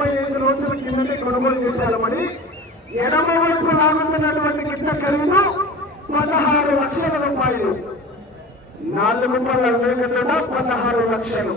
ముప్పై ఐదు రోజుల కిందకి కొనుగోలు చేశామని ఎడమ వైపు లాగుతున్నటువంటి కింద ఖరీదు పదహారు లక్షల రూపాయలు. నాలుగు పనులు పదహారు లక్షలు.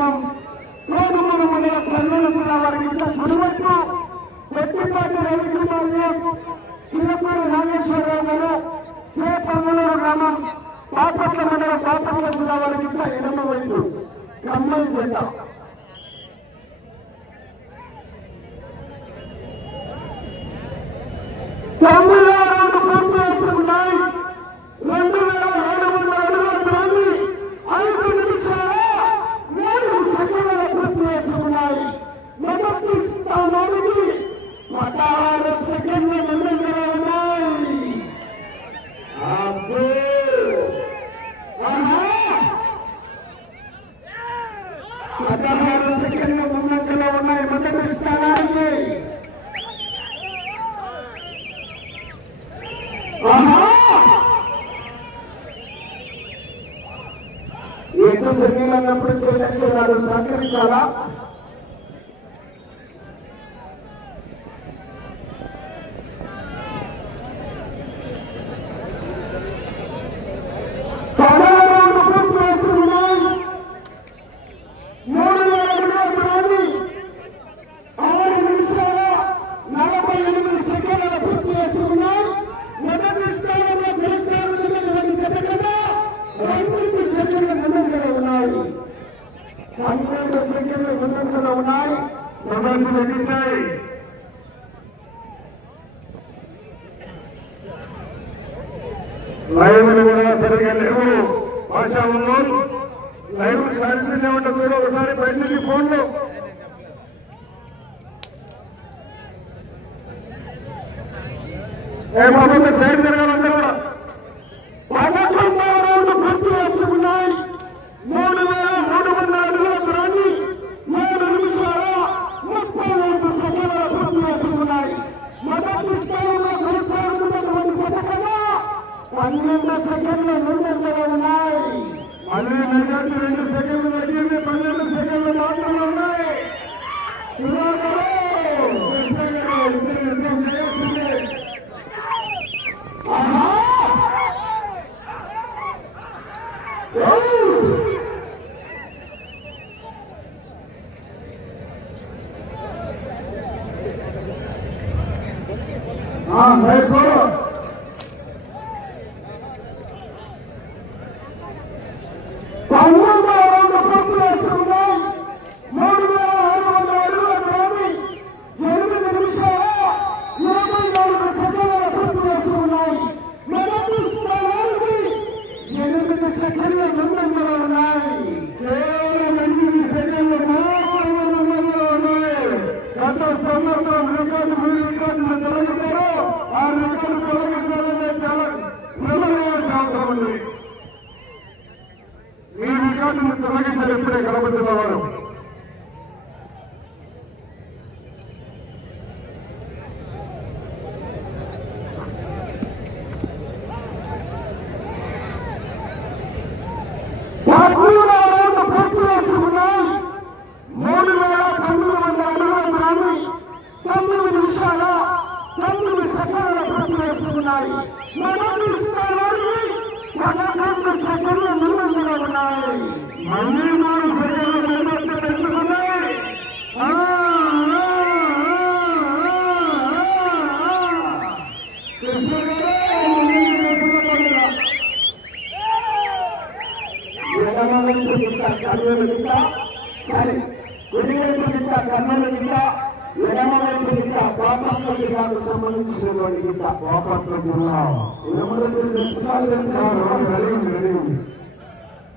మండలం కోడుమూరు మండలం కర్నూలు జిల్లా వారికి ఇచ్చిన గురువట్టు వెట్టిపాటి రవికుమార్యం చిన్నపూడి నాగేశ్వరరావు గారు చేపంగళూరు గ్రామం పాపట్ల మండలం పాపట్ల జిల్లా వారికి ఇచ్చిన ఎనభై ఐదు అమ్మాయి జెండా. చర్యలు అన్నప్పుడు చర్యలు సహకరించాలా? ఆశా ఉన్నాం లైవ్ సాక్షి ఏమంటే మీరు ఒకసారి బయట నుంచి ఫోన్లో. ఏ బాబు సైడ్ జరగాలంటే కూడా. మూడు వేల పన్నెండు సెకండ్ల ముందంజలో ఉన్నాయి. అదే మెజార్టీ రెండు సెకండ్లు తగ్గింది పన్నెండు సెకండ్లు మాత్రమే ఉన్నాయి. Ah, vai,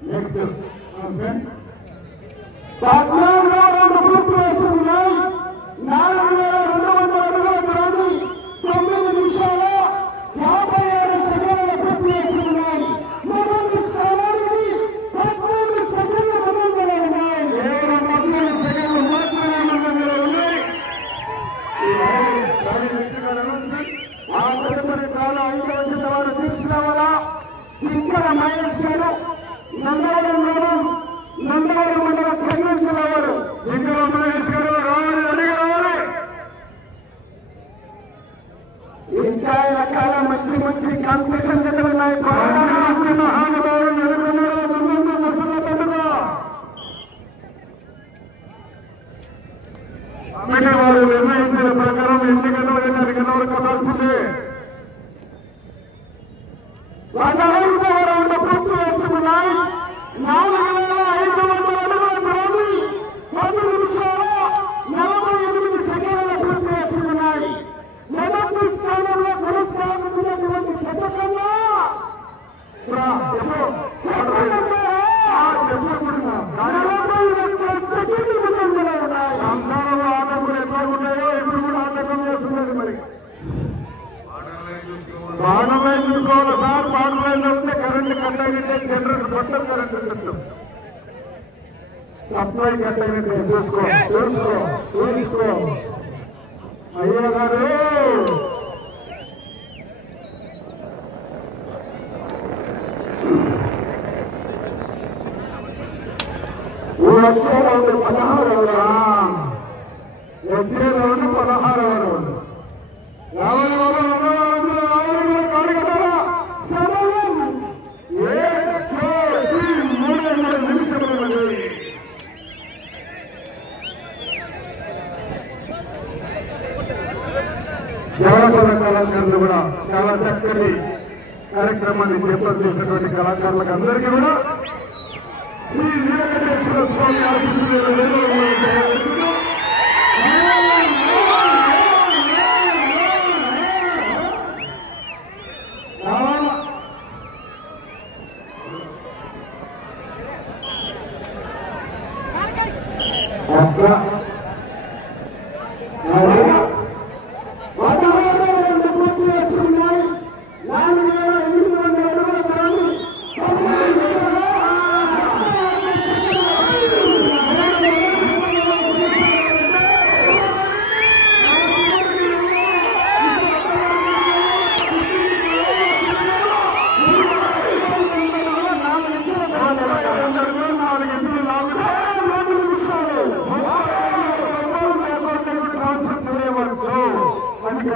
Next, Pakistan. Lá na గంటలు కట్టాలంటే జనరల్ మొత్తం కరెంటు అప్లై కట్టాలంటే చూసుకో చూసుకో చూసుకో. అయ్యో గారు! వచ్చే రోజు పదహారు వచ్చే రోజు పదహారు కళాకారులు కూడా చాలా చక్కటి కార్యక్రమాన్ని చేపలు చేసినటువంటి కళాకారులకు అందరికీ కూడా ఈ వీరకటేశ్వర స్వామి Yeah.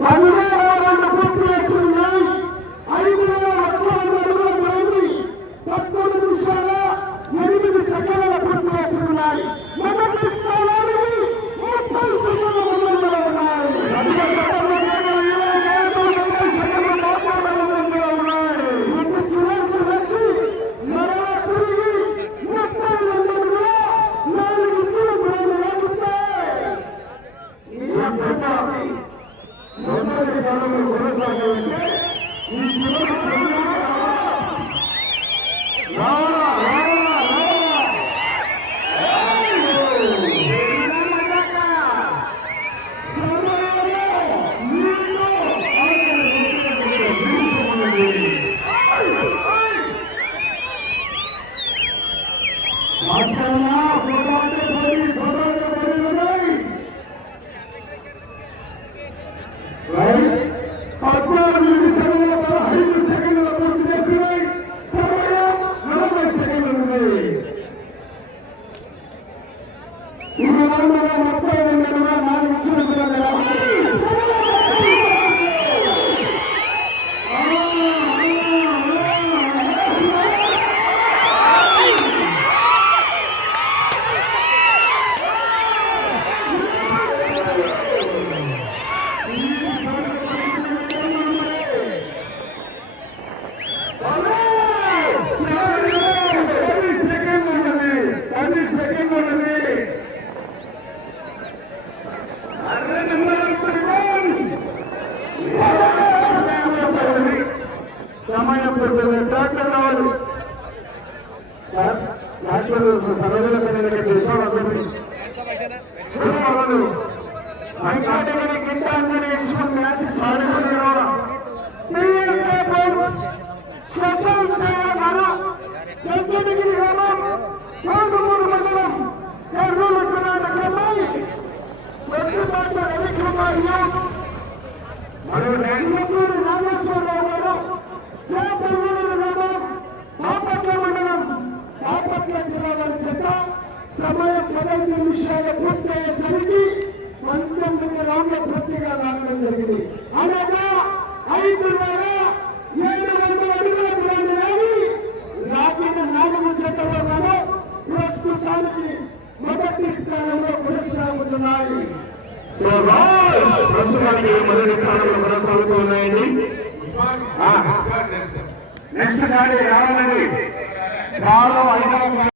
పన్నెండు పూర్తి చేస్తున్నాయి ఐదు వేల ఒక్క వంద అడుగుల దూరాన్ని పదమూడు నిమిషాల ఎనిమిది సెకండ్ల పూర్తి చేస్తున్నాయి మొదటి స్థానానికి ముప్పై సెకండ్ల ముందంజలో ఉన్నాయి ఇటు చివరికి వచ్చి మరలా తిరిగి ముప్పై రెండులో నాలుగు ఇంచుల దూరం లాగుతాయి ఈ అద్భుతాన్ని మొదటి కాలంలో కొనసాగాలంటే ఈ చివరి రావాలా రావాలా రావాలా పద్నాలుగు నిమిషాల పదహైదు సెకండ్ల పూర్తి చేస్తున్నాయి సమయం నలభై సెకండ్లు ఉన్నాయి ఇది వందల ముప్పై రెండు రవికుమార్ మరియు నెల్లూరు గారు చేపల్లూరు గ్రామం బాపట్ల మండలం బాపట్ల జిల్లా వారి చేత సమయం పదహైదు నిమిషాలు పూర్తయ్యేసరికి పంతొమ్మిది రౌండ్ల పూర్తిగా లాగడం జరిగింది అనగా ఐదు వేల ఏడు వందల అడుగుల దూరాన్ని నాలుగు గాను ప్రస్తుతానికి మొదటి స్థానంలో కొనసాగుతున్నాయి. ప్రస్తుతానికి మొదటి స్థానంలో కొనసాగుతూ ఉన్నాయండి నెక్స్ట్ గాడి రావాలని రాలో ఐదవ